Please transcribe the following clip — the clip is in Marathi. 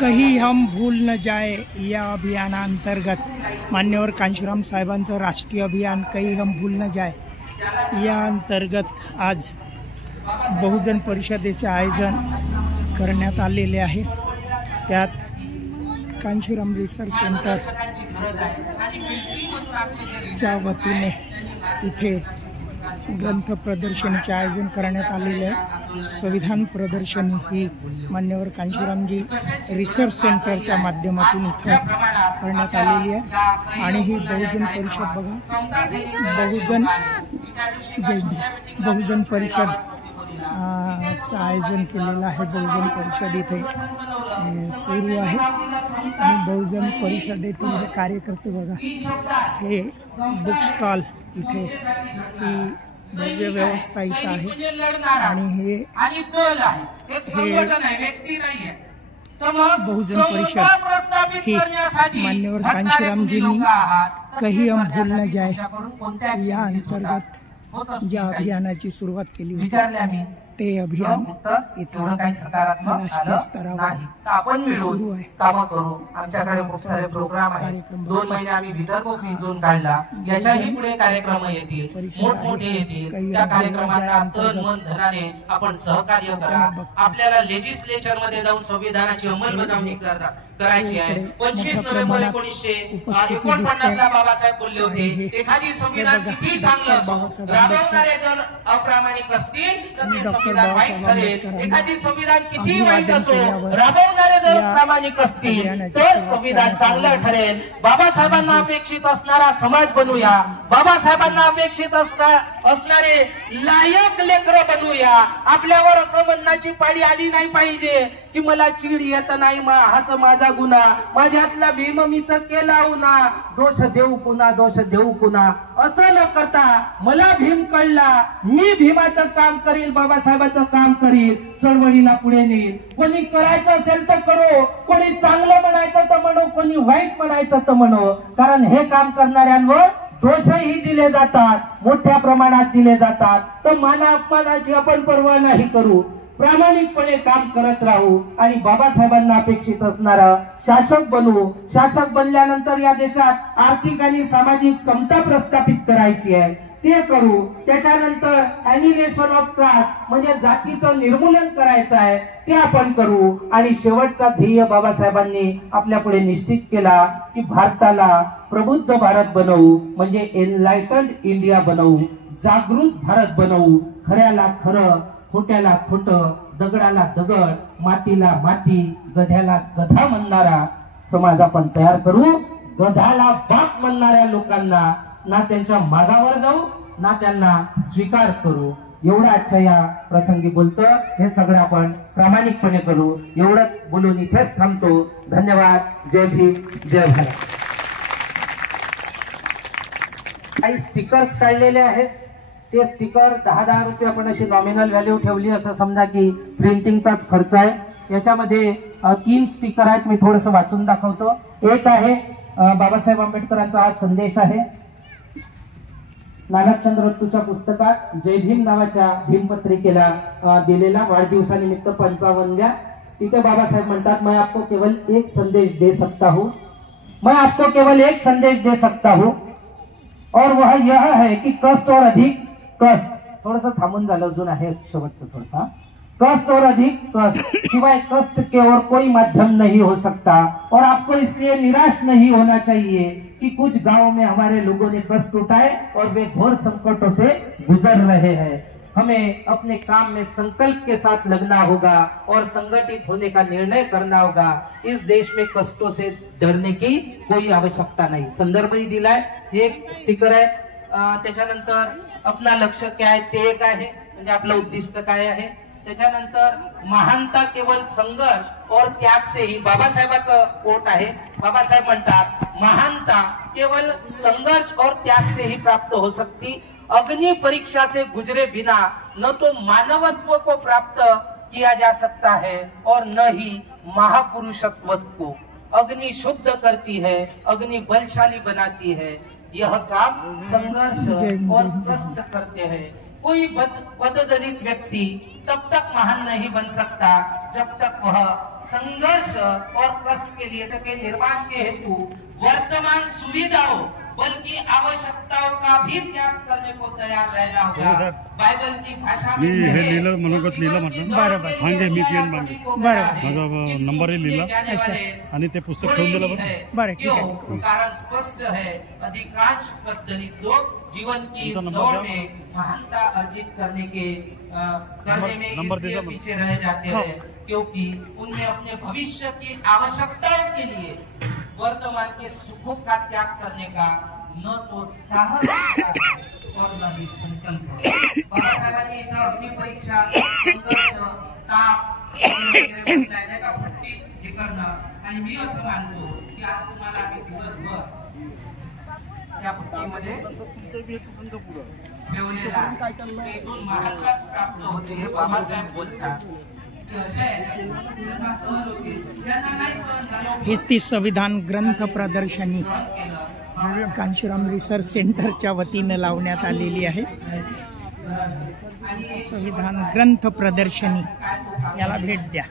कहीं हम भूल न जाए या अभियानांतर्गत मान्यवर कांशीराम साहेबांचं राष्ट्रीय अभियान कहीं हम भूल न जाए या अंतर्गत आज बहुजन परिषदेचे आयोजन करण्यात आलेले आहे। त्यात कांशीराम रिसर्च सेंटर च्या वतीने इथे ग्रंथ प्रदर्शनीचे आयोजन करण्यात आलेले आहे। संविधान प्रदर्शनी ही मान्यवर कांशीरामजी रिसर्च सेंटरच्या माध्यमातून इथे करण्यात आलेली आहे आणि ही बहुजन परिषद बघा बहुजन परिषद चं आयोजन केलेलं आहे। बहुजन परिषद इथे सुरू आहे आणि बहुजन परिषदेतील हे कार्यकर्ते बघा हे बुक स्टॉल इथे ही भव्य व्यवस्था इथे आहे आणि हे बहुजन परिषद ही मान्यवर कांशीरामजींनी कहीं हम भूल न जाए या अंतर्गत ज्या अभियानाची सुरुवात केली होती ते अभियान इथं राष्ट्रीय स्तरावर आपण सुरू आहे। काम करू आमच्याकडे खूप सारे प्रोग्राम आहेत। 2 महिने आम्ही विदर्भ फ्री झोन काढला, याच्याही पुढे कार्यक्रम येतील, मोठमोठे येतील। त्या कार्यक्रमांना तन मन धनाने आपण सहकार्य करा। आपल्याला लेजिस्लेचर मध्ये जाऊन संविधानाची अंमलबजावणी करायची आहे। 25 नोव्हेंबर 1949 ला बाबासाहेब बोलले होते, एखादी संविधान किती चांगलं असो राबवणारे जर अप्रामाणिक असतील तर ते संविधान वाईट ठरेल। एखादी संविधान किती वाईट असो राबवणारे जर प्रामाणिक असतील तर संविधान चांगलं ठरेल। बाबासाहेबांना अपेक्षित असणारा समाज बनवूया, बाबासाहेबांना अपेक्षित असणारे लायक लेकरं बनवूया। आपल्यावर असं म्हणण्याची पाळी आली नाही पाहिजे की मला चीड येत नाही, हाच माझा गुन्हा, माझ्यातला भीम मीच केला उन्हा, दोष देऊ पुन्हा दोष देऊ पुन्हा, असं न करता मला भीम कळला, मी भीमाचं काम करील, बाबासाहेबांचं काम करील, चळवळीला पुढे नेईल। कोणी करायचं असेल तर करो, कोणी चांगलं म्हणायचं तर म्हणो, कोणी वाईट म्हणायचं तर म्हणो, कारण हे काम करणाऱ्यांवर दोषही दिले जातात, मोठ्या प्रमाणात दिले जातात। तर माना अपमानाची आपण पर्वा नाही करू, प्रामाणिकपणे काम करत राहू आणि बाबासाहेबांना अपेक्षित असणारा शासक बनवू। शासक बनल्यानंतर या देशात आर्थिक आणि सामाजिक समता प्रस्थापित करायची आहे, ते करू। त्याच्यानंतर अॅनिलेशन ऑफ कास्ट म्हणजे जातीचं निर्मूलन करायचं आहे, ते आपण करू। आणि शेवटचा ध्येय बाबासाहेबांनी आपल्या पुढे निश्चित केला की भारताला प्रबुद्ध भारत बनवू, म्हणजे एनलाइटन्ड इंडिया बनवू, जागृत भारत बनवू। खऱ्याला खरं, खोट्याला खोटं, दगडाला दगड, मातीला माती, गध्याला गधा म्हणणारा समाज आपण तयार करू। गधाला बाप म्हणणाऱ्या लोकांना ना त्यांच्या मागावर जाऊ ना त्यांना स्वीकार करू। एवढं आजच्या या प्रसंगी बोलतो, हे सगळं आपण प्रामाणिकपणे करू। एवढंच बोलून इथेच थांबतो। धन्यवाद। जय भीम, जय भारत। काही स्टिकर्स काढलेले आहेत, ते स्टिकर 10-10 रुपये आपण अशी नॉमिनल व्हॅल्यू ठेवली, असं समजा की प्रिंटिंगचाच खर्च आहे। याच्यामध्ये 3 स्टिकर आहेत, मी थोडस वाचून दाखवतो। एक आहे बाबासाहेब आंबेडकरांचा हा संदेश आहे, नागचंद्र रत्तूच्या पुस्तकात जय भीम नावाच्या भीमपत्रिकेला दिलेला वाढदिवसानिमित्त 55व्या। तिथे बाबासाहेब म्हणतात, मैं आपको केवल एक संदेश दे सकता हूँ, मैं आपको केवल एक संदेश दे सकता हूँ और वह यह है कि कष्ट और अधिक कष्ट, थोड़ा सा थामून झालं, अजून आहे शेवटचं थोडासा, कष्ट और अधिक कष्ट सिवाय कष्ट के और कोई माध्यम नहीं हो सकता, और आपको इसलिए निराश नहीं होना चाहिए कि कुछ गांवों में हमारे लोगों ने कष्ट उठाए और वे घोर संकटों से गुजर रहे हैं। हमें अपने काम में संकल्प के साथ लगना होगा और संगठित होने का निर्णय करना होगा। इस देश में कष्टों से डरने की कोई आवश्यकता नहीं। संदर्भही दिलाय, एक स्टिकर आहे। त्याच्यानंतर अपना लक्ष्य क्या है ते एक आहे, म्हणजे आपलं उद्दिष्ट काय आहे। त्याच्यानंतर महानता केवळ संघर्ष और त्याग से ही, बाबासाहेबांचं कोट आहे। बाबासाहेब म्हणतात, महानता केवळ संघर्ष और त्याग से ही प्राप्त हो सकती, अग्नि परीक्षा से गुजरे बिना न तो मानवत्व को प्राप्त किया जा सकता है और न ही महापुरुषत्व को। अग्नि शुद्ध करती है, अग्नि बलशाली बनाती है, यह काम संघर्ष और कष्ट करते हैं। कोई पददलित व्यक्ति तब तक महान नहीं बन सकता जब तक वह संघर्ष और कष्ट के लिए के निर्माण के हेतु वर्तमान सुविधाओं बल्कि आवश्यकताओं का भी त्याग करने को तैयार रहना होगा। बाइबल की भाषा में मनोगत लिहिलं म्हटलं बरोबर हांगे मी पियन मांगे बरोबर माझा नंबरही लिहिला अच्छा आणि ते पुस्तक ठेवून दिलं बरं बरं ठीक आहे कारण स्पष्ट है अधिकांश दलित लोग जीवन की दौड़ में महानता अर्जित करने में इसलिए पीछे रह जाते हैं क्योंकि उनने अपने भविष्य की आवश्यकताओं के लिए वर्तमान के सुखों का त्याग करने का न तो साहस और न ही संकल्प। बाबासाहेबांनी इथं अग्निपरीक्षा संघर्ष ताप वगैरे का फट्टी हे करणं आणि मी असं मानतो की आज तुम्हाला आम्ही दिवसभर त्या फट्टीमध्ये ठेवलेला इथून महाराष्ट्रात प्राप्त होते हे बाबासाहेब बोलतात। ही ती संविधान ग्रंथ प्रदर्शनी कांशीराम रिसर्च सेंटरच्या वतीने लावण्यात आलेली आहे। संविधान ग्रंथ प्रदर्शनी याला भेट द्या।